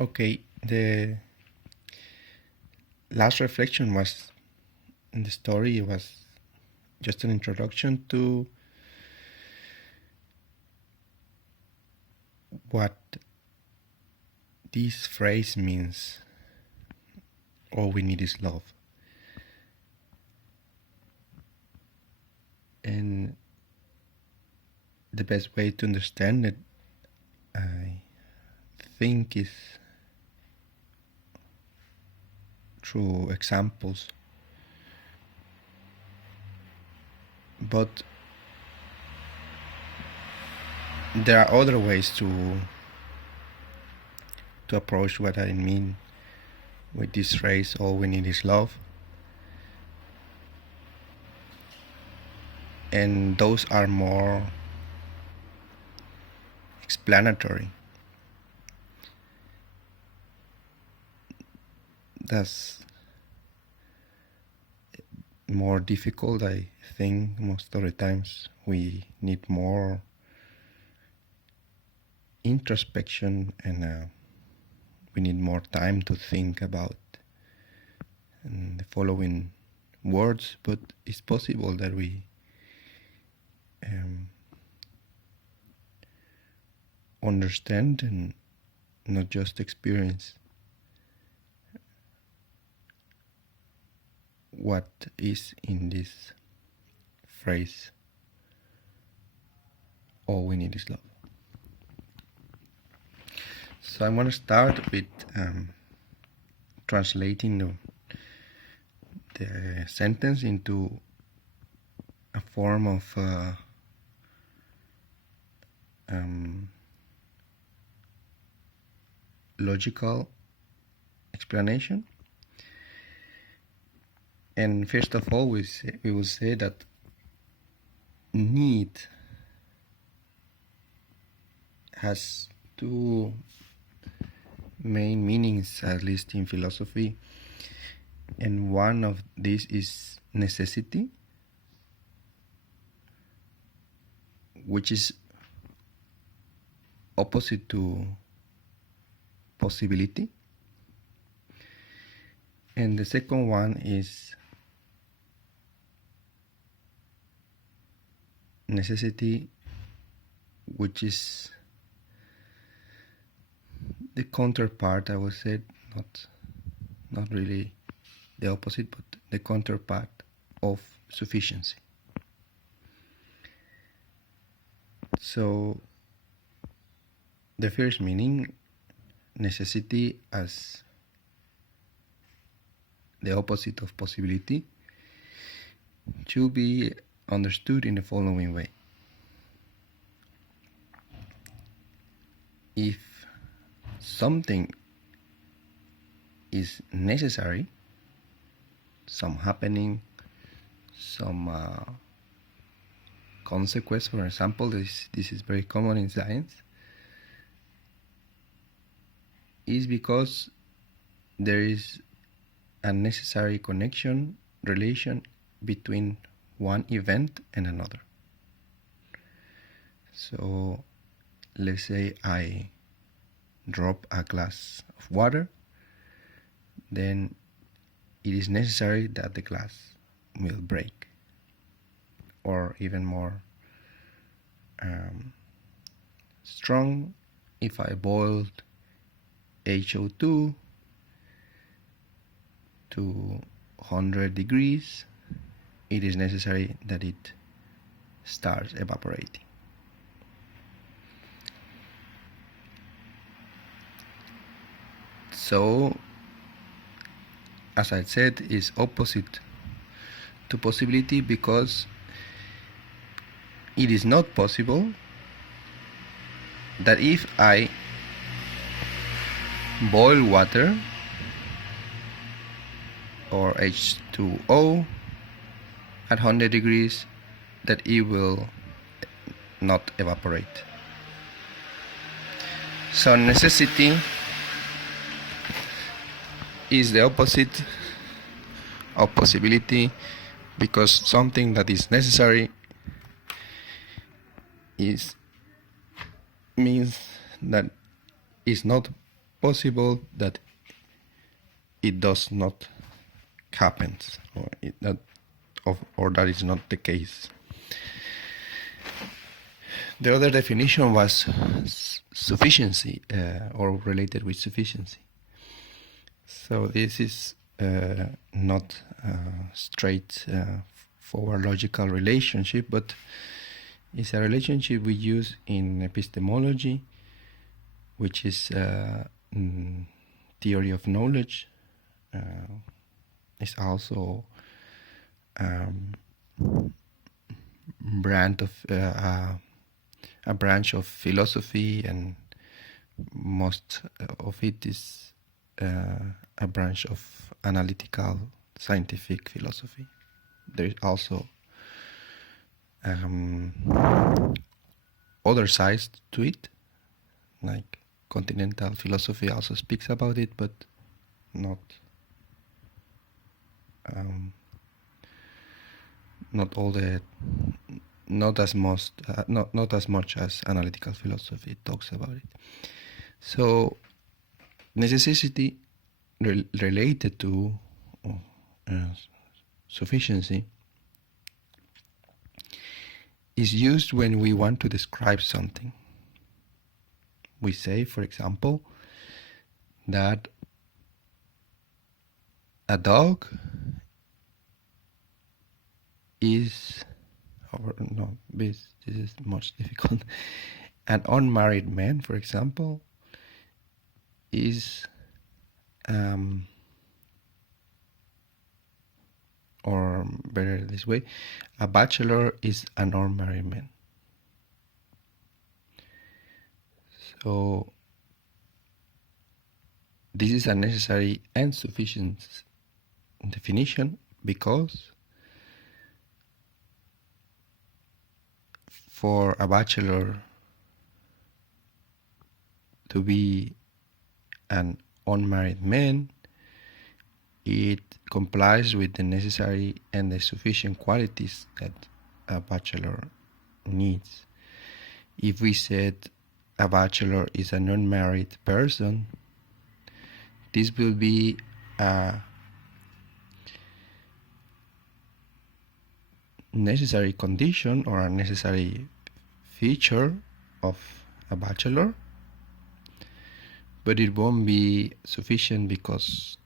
Okay, the last reflection was in the story. It was just an introduction to what this phrase means. All we need is love. And the best way to understand it, I think, is through examples. But there are other ways to approach what I mean with this phrase, all we need is love. And those are more explanatory. That's more difficult. I think most of the times we need more introspection, and we need more time to think about the following words, but it's possible that we understand and not just experience what is in this phrase, all we need is love. So I want to start with translating the sentence into a form of logical explanation. And first of all, we will say that need has two main meanings, at least in philosophy. And one of these is necessity, which is opposite to possibility. And the second one is necessity, which is the counterpart, I would say, not really the opposite, but the counterpart of sufficiency. So the first meaning, necessity as the opposite of possibility, should be understood in the following way. If something is necessary, some happening, some consequence, for example, this is very common in science, is because there is a necessary connection, relation between one event and another. So let's say I drop a glass of water, then it is necessary that the glass will break. Or even more strong, if I boiled HO2 to 100 degrees, it is necessary that it starts evaporating. So, as I said, is opposite to possibility because it is not possible that if I boil water or H2O at 100 degrees, that it will not evaporate. So necessity is the opposite of possibility, because something that is necessary means that it's not possible that it does not happen, or that is not the case. The other definition was sufficiency, or related with sufficiency. So this is not a straightforward logical relationship, but it's a relationship we use in epistemology, which is theory of knowledge. It's also a branch of philosophy, and most of it is a branch of analytical scientific philosophy. There is also other sides to it, like continental philosophy also speaks about it, but not as much as analytical philosophy talks about it. So necessity related to sufficiency is used when we want to describe something. We say, for example, that a dog is, this is much difficult. An unmarried man, for example, is, or better this way, a bachelor is an unmarried man. So this is a necessary and sufficient definition, because for a bachelor to be an unmarried man, it complies with the necessary and the sufficient qualities that a bachelor needs. If we said a bachelor is an unmarried person, this will be a necessary condition or a necessary feature of a bachelor, but it won't be sufficient because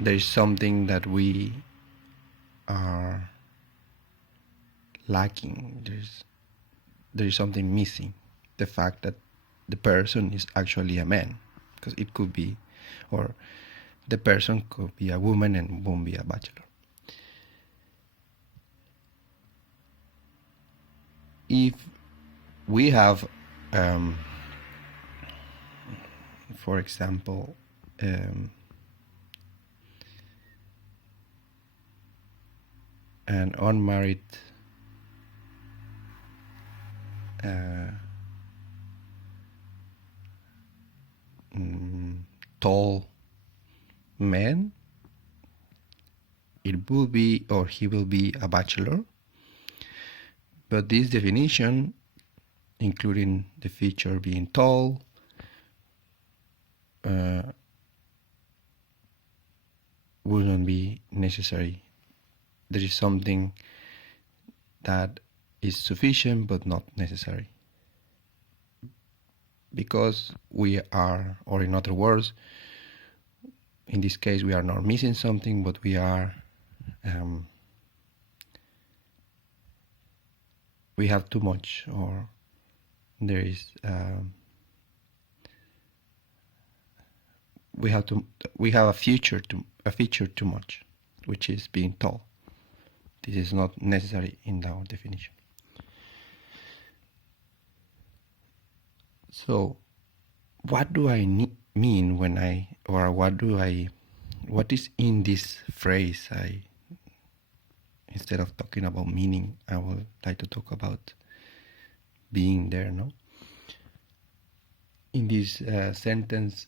there is something that we are lacking. There is something missing. The fact that the person is actually a man, because it could be, or the person could be a woman and won't be a bachelor. If we have, for example, an unmarried tall man, it will be, or he will be, a bachelor. But this definition, including the feature being tall, wouldn't be necessary. There is something that is sufficient but not necessary. Because we are, or in other words, in this case we are not missing something, but we are, we have too much, or there is, we have a feature too much, which is being tall. This is not necessary in our definition. So, what do I mean when what is in this phrase? Instead of talking about meaning, I would like to talk about being there, no? In this sentence,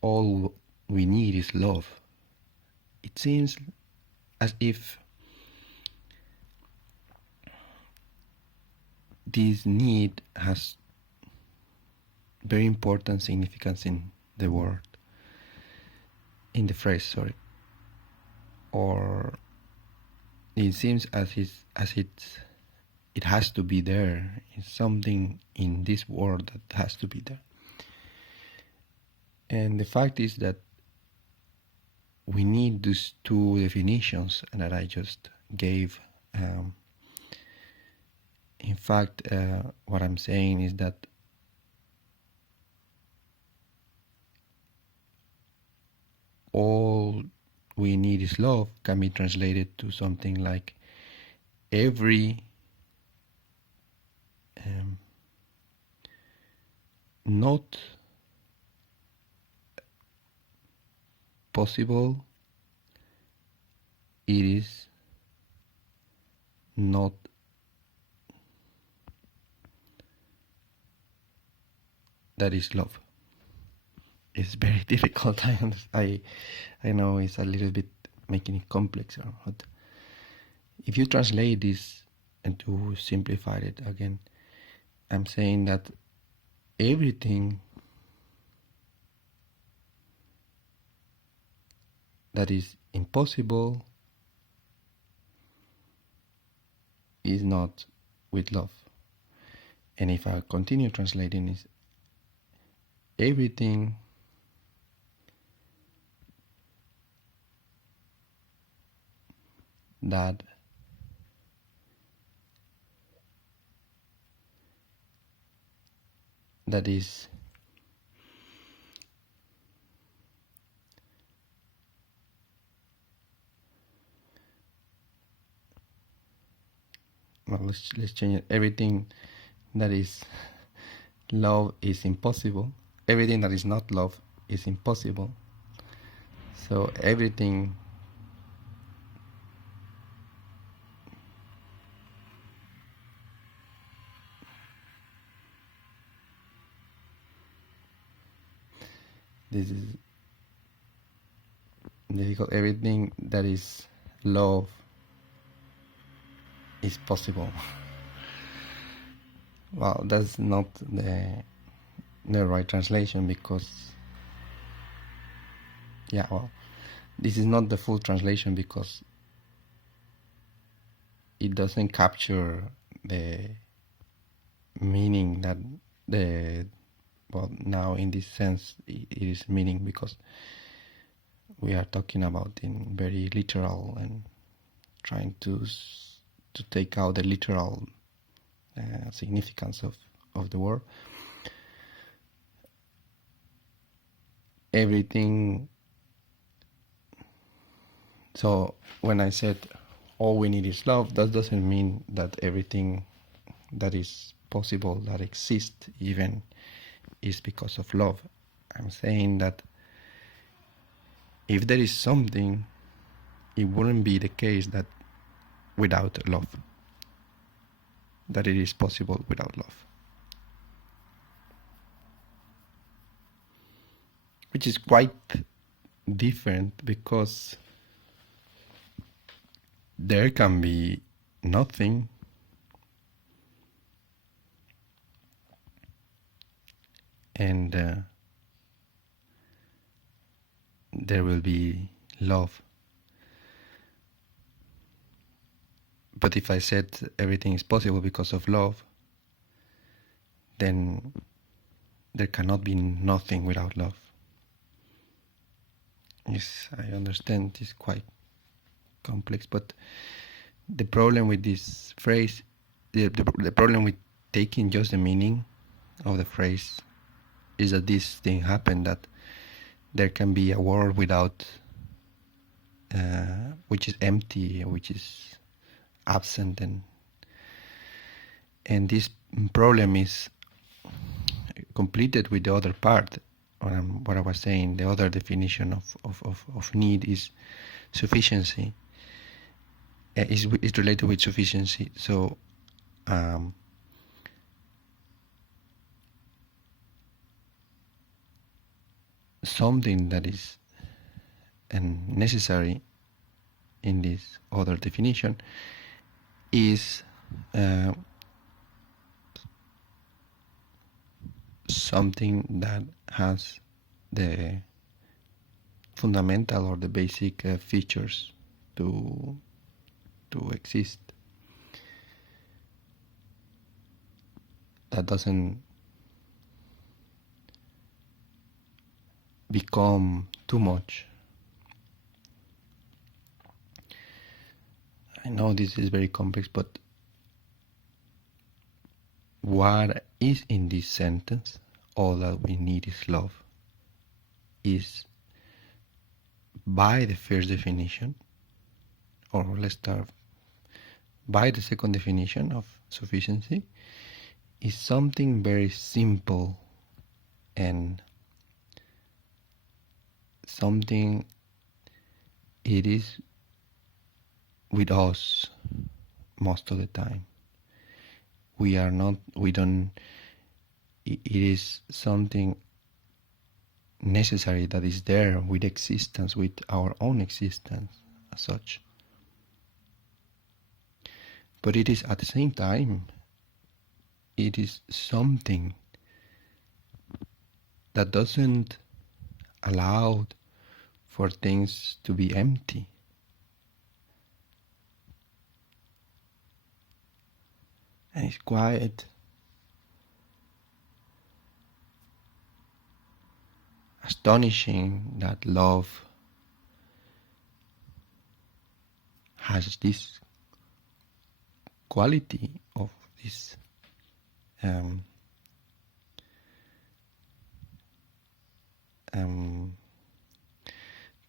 all we need is love. It seems as if this need has very important significance in the word, in the phrase, sorry, or it seems as it has to be there. It's something in this word that has to be there. And the fact is that we need these two definitions that I just gave. In fact, what I'm saying is that all we need is love can be translated to something like every not possible, it is not that is love. It's very difficult. I know it's a little bit making it complex, but if you translate this and to simplify it again, I'm saying that everything that is impossible is not with love. And if I continue translating, is everything that is well, let's change it. Everything that is love is impossible. Everything that is not love is impossible. So everything this is difficult. Everything that is love is possible. Well, that's not the right translation, because this is not the full translation, because it doesn't capture the meaning that now in this sense it is meaning, because we are talking about in very literal and trying to take out the literal significance of the word. Everything. So when I said all we need is love, that doesn't mean that everything that is possible, that exists even, is because of love. I'm saying that if there is something, it wouldn't be the case that without love, that it is possible without love. Which is quite different, because there can be nothing and there will be love. But if I said everything is possible because of love, then there cannot be nothing without love. Yes, I understand it's quite complex, but the problem with this phrase, the problem with taking just the meaning of the phrase is that this thing happened, that there can be a world without, which is empty, which is absent, and this problem is completed with the other part. What I was saying, the other definition of need is sufficiency. Is related with sufficiency. So something that is necessary in this other definition is something that has the fundamental or the basic features to exist. That doesn't become too much. I know this is very complex, but what is in this sentence, all that we need is love, is by the first definition, or let's start by the second definition of sufficiency, is something very simple and something it is with us most of the time. We don't, it is something necessary that is there with existence, with our own existence as such. But it is at the same time, it is something that doesn't allow for things to be empty. And it's quite astonishing that love has this quality of this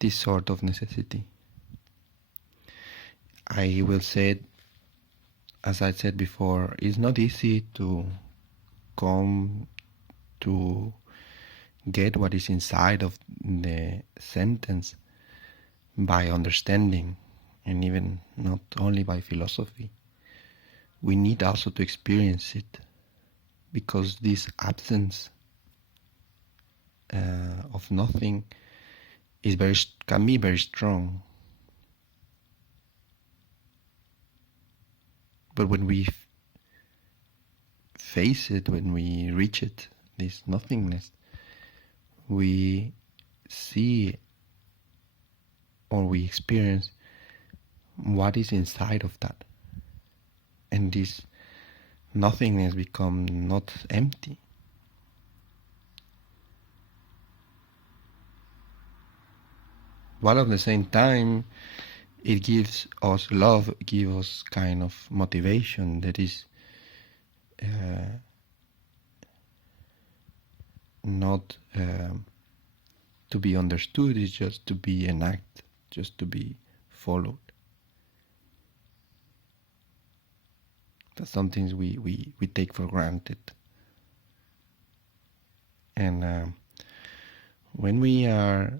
this sort of necessity. I will say it, as I said before, it's not easy to come to get what is inside of the sentence by understanding, and even not only by philosophy. We need also to experience it, because this absence of nothing can be very strong. But when we face it, when we reach it, this nothingness, we see or we experience what is inside of that. And this nothingness becomes not empty. While at the same time, it gives us love, gives us kind of motivation that is not to be understood, it's just to be an act, just to be followed. That's some things we take for granted. And when we are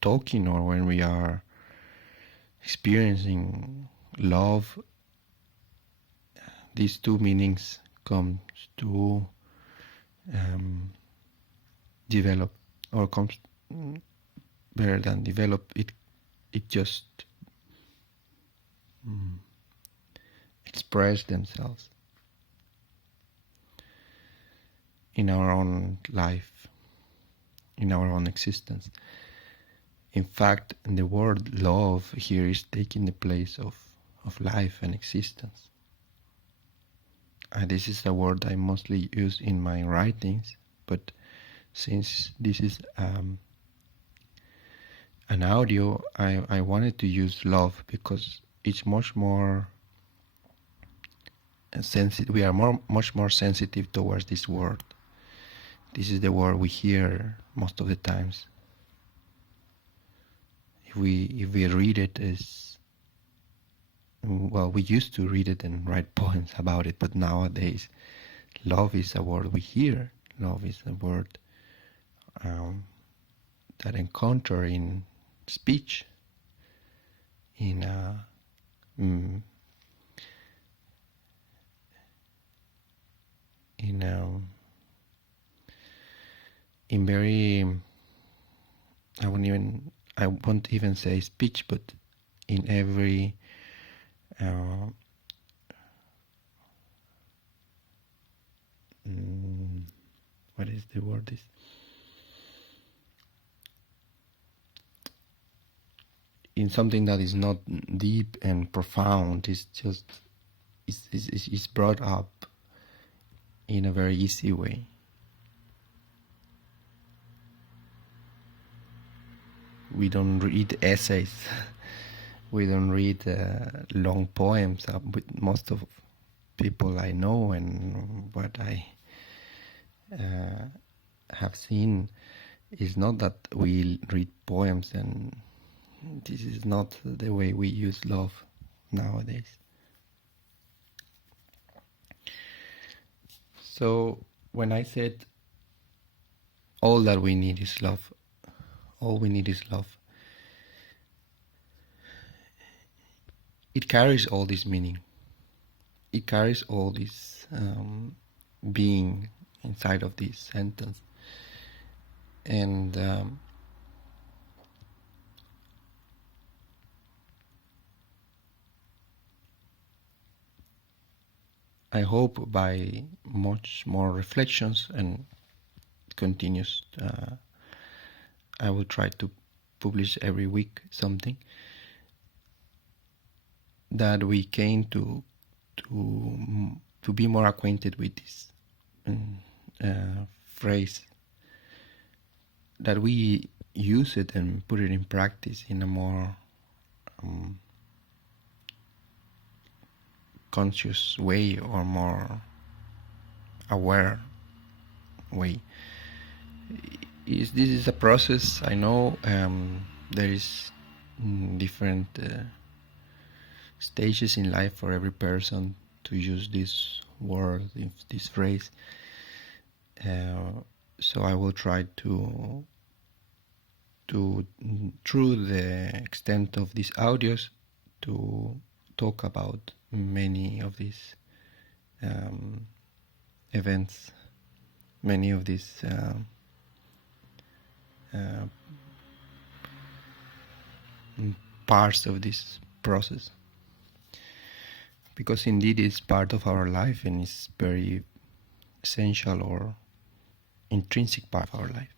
talking or when we are experiencing love, these two meanings come to develop, or comes better than develop, it just express themselves in our own life, in our own existence. In fact, the word love here is taking the place of life and existence. And this is a word I mostly use in my writings, but since this is an audio, I wanted to use love because it's much more sensitive. We are much more sensitive towards this word. This is the word we hear most of the times. If we read it as well, we used to read it and write poems about it, but nowadays, love is a word we hear. Love is a word that encounter in speech, in very, I won't even say speech, but in every the word is. In something that is not deep and profound, it's just it's brought up in a very easy way. We don't read essays. We don't read long poems. With most of people I know and what I have seen is not that we read poems, and this is not the way we use love nowadays. So when I said all that we need is love, all we need is love, it carries all this meaning. It carries all this being inside of this sentence. And I hope by much more reflections and continuous, I will try to publish every week something, that we came to be more acquainted with this phrase, that we use it and put it in practice in a more conscious way or more aware way. This is a process, I know. There is different stages in life for every person to use this word, this phrase. So I will try to through the extent of these audios, to talk about many of these events, many of these parts of this process, because indeed it's part of our life and it's very essential or intrinsic part of our life.